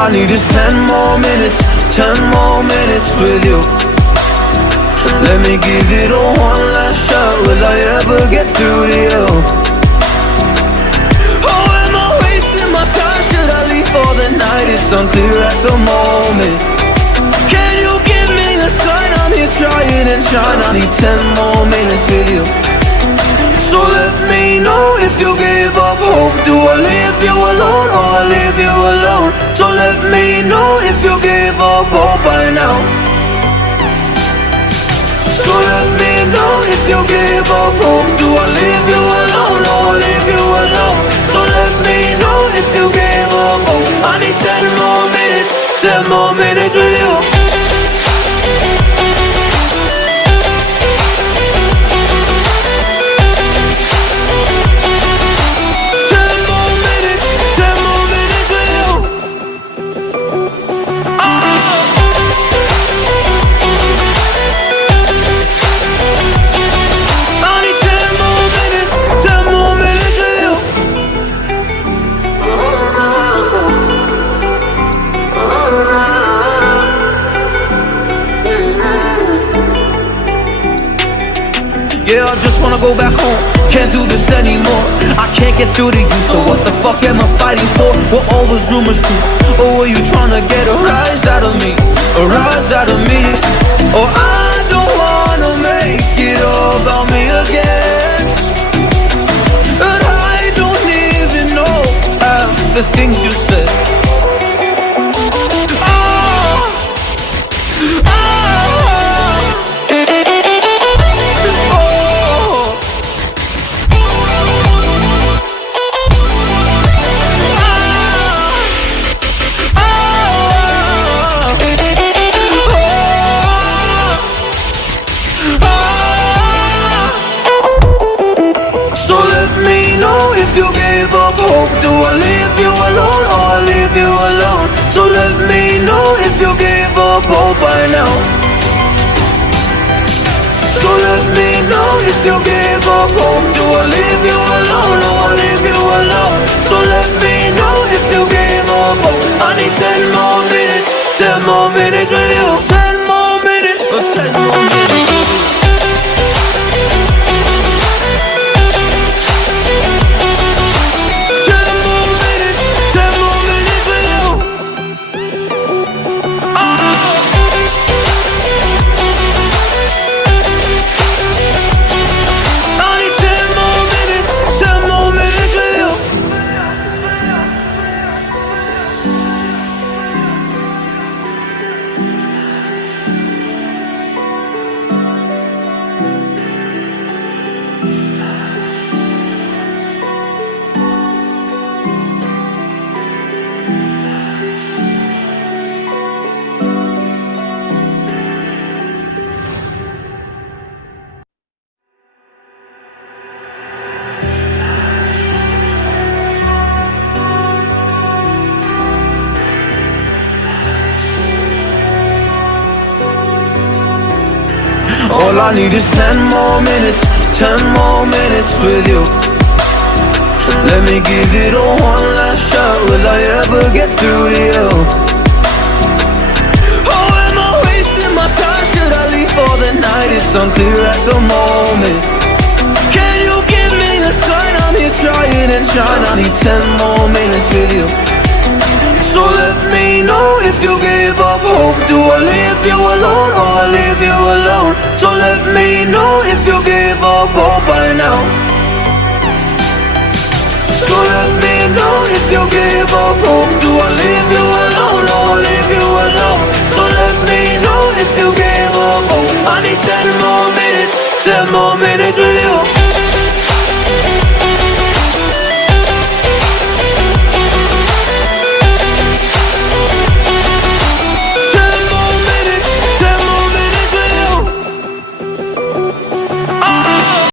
I need is 10 more minutes, 10 more minutes with you. Let me give it a one last shot. Will I ever get through to you? Oh, am I wasting my time? Should I leave for the night? It's unclear at the moment. Can you give me a sign? I'm here trying and trying. I need 10 more minutes with you. So let me know if you give up hope. Do I leave you alone or I leave you alone? So let me know if you give up hope by now. So let me know if you give up hope. Do I leave you alone or I leave you alone? So let me know if you give up hope. I need 10 more minutes, 10 more minutes with you. Yeah, I just wanna go back home. Can't do this anymore. I can't get through to you, so what the fuck am I fighting for? Were all those rumors true? Or were you trying to get a rise out of me? A rise out of me? Or I don't wanna make it all about me again. And I don't even know half the things you said. So let me know if you gave up hope. Do I leave you alone or I leave you alone? So let me know if you gave up hope by now. So let me know if you gave up hope. Do I leave you alone or I leave you alone? So let me know if you gave up hope. I need 10 more minutes, 10 more minutes with you. 10 more minutes, or 10 more minutes with you. All I need is 10 more minutes, 10 more minutes with you. Let me give it a one last shot. Will I ever get through to you? Oh, am I wasting my time? Should I leave for the night? It's unclear at the moment. Can you give me a sign? I'm here trying and trying. I need 10 more minutes with you. So let me know if you gave up hope. Do I leave you alone or I leave you alone? So let me know if you gave up hope by now. So let me know if you gave up hope. Do I